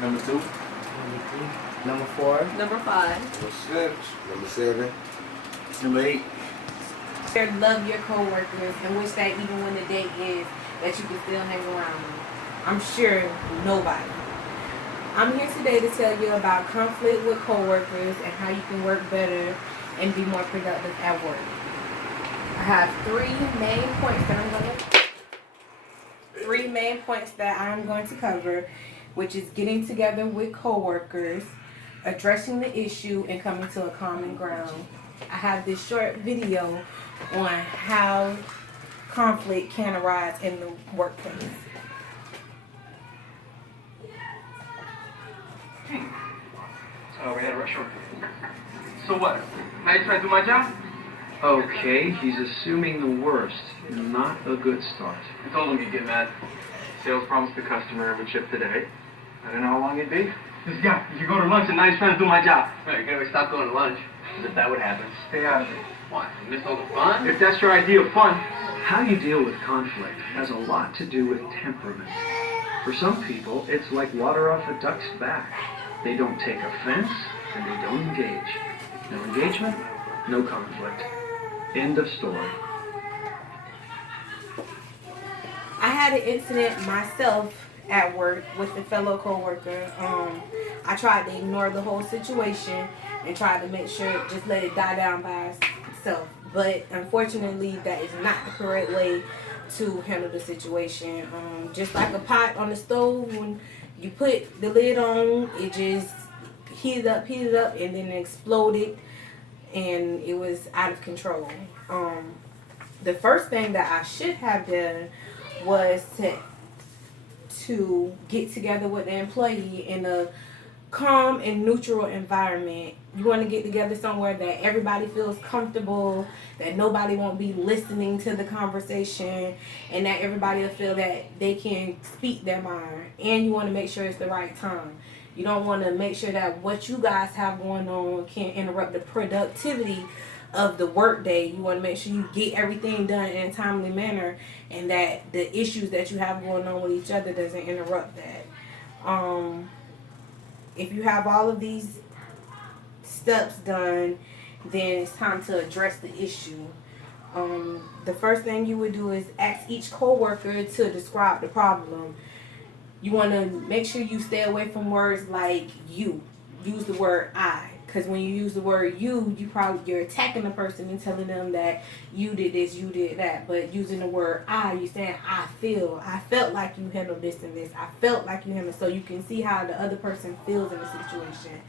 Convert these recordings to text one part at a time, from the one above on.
Number 2. Number 3. Number 4. Number 5. Number 6. Number 7. Number 8. Love your coworkers and wish that even when the day ends that you can still hang around them. I'm sure nobody. I'm here today to tell you about conflict with coworkers and how you can work better and be more productive at work. I have three main points that I'm going to cover, which is getting together with coworkers, addressing the issue, and coming to a common ground. I have this short video on how conflict can arise in the workplace. Oh, we had a restaurant. So what? Now you trying to do my job? Okay, he's assuming the worst. Not a good start. I told him you'd get mad. Sales promised the customer it would ship today. I don't know how long it'd be. This guy, you go to lunch and now he's trying to do my job. Right, you're gonna stop going to lunch. As if that would happen. Stay out of it. What? You missed all the fun? If that's your idea of fun. How you deal with conflict has a lot to do with temperament. For some people, it's like water off a duck's back. They don't take offense, and they don't engage. No engagement, no conflict. End of story. I had an incident myself at work with a fellow coworker. I tried to ignore the whole situation and tried to make sure just let it die down by itself. But unfortunately, that is not the correct way to handle the situation. Just like a pot on the stove, when you put the lid on, it just heated up, and then it exploded, and it was out of control. The first thing that I should have done was to get together with the employee in a calm and neutral environment. You want to get together somewhere that everybody feels comfortable, that nobody won't be listening to the conversation, and that everybody will feel that they can speak their mind. And you want to make sure it's the right time. You don't want to make sure that what you guys have going on can interrupt the productivity of the work day. You want to make sure you get everything done in a timely manner, and that the issues that you have going on with each other doesn't interrupt that. If you have all of these steps done, then it's time to address the issue. The first thing you would do is ask each coworker to describe the problem. You want to make sure you stay away from words like you. Use the word I. Because when you use the word you're attacking the person and telling them that you did this, you did that. But using the word I, you're saying I felt like you handled this and this. I felt like you handled, so you can see how the other person feels in the situation.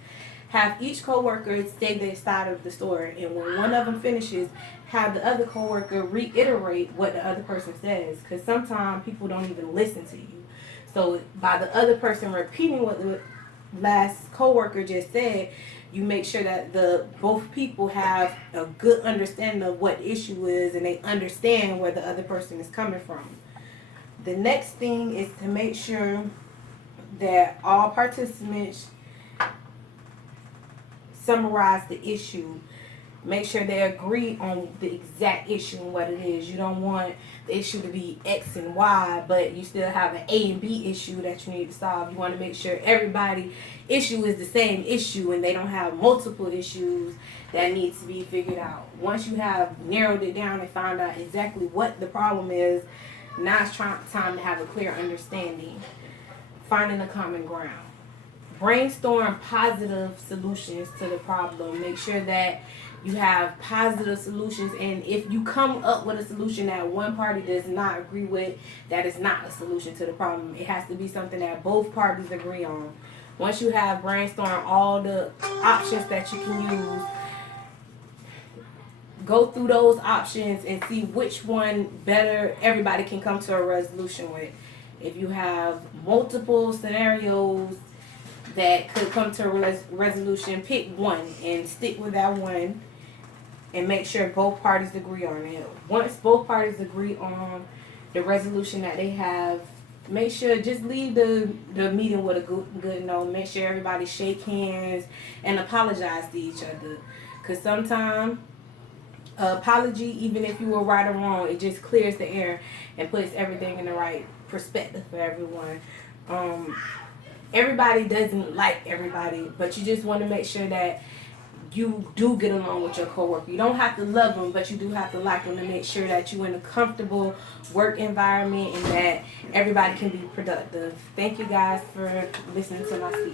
Have each coworker say their side of the story, and when one of them finishes, have the other coworker reiterate what the other person says. Because sometimes people don't even listen to you. So by the other person repeating what the last coworker just said, you make sure that both people have a good understanding of what the issue is, and they understand where the other person is coming from. The next thing is to make sure that all participants summarize the issue. Make sure they agree on the exact issue and what it is. You don't want the issue to be X and Y, but you still have an A and B issue that you need to solve. You want to make sure everybody's issue is the same issue and they don't have multiple issues that need to be figured out. Once you have narrowed it down and found out exactly what the problem is, now it's time to have a clear understanding. Finding a common ground. Brainstorm positive solutions to the problem. Make sure that you have positive solutions, and if you come up with a solution that one party does not agree with, that is not a solution to the problem. It has to be something that both parties agree on. Once you have brainstormed all the options that you can use, go through those options and see which one better everybody can come to a resolution with. If you have multiple scenarios that could come to a resolution, pick one and stick with that one and make sure both parties agree on it. Once both parties agree on the resolution that they have, make sure, just leave the meeting with a good note. Make sure everybody shake hands and apologize to each other. Because sometimes apology, even if you were right or wrong, it just clears the air and puts everything in the right perspective for everyone. everybody doesn't like everybody, but you just want to make sure that you do get along with your coworker. You don't have to love them, but you do have to like them to make sure that you're in a comfortable work environment and that everybody can be productive. Thank you guys for listening to my speech.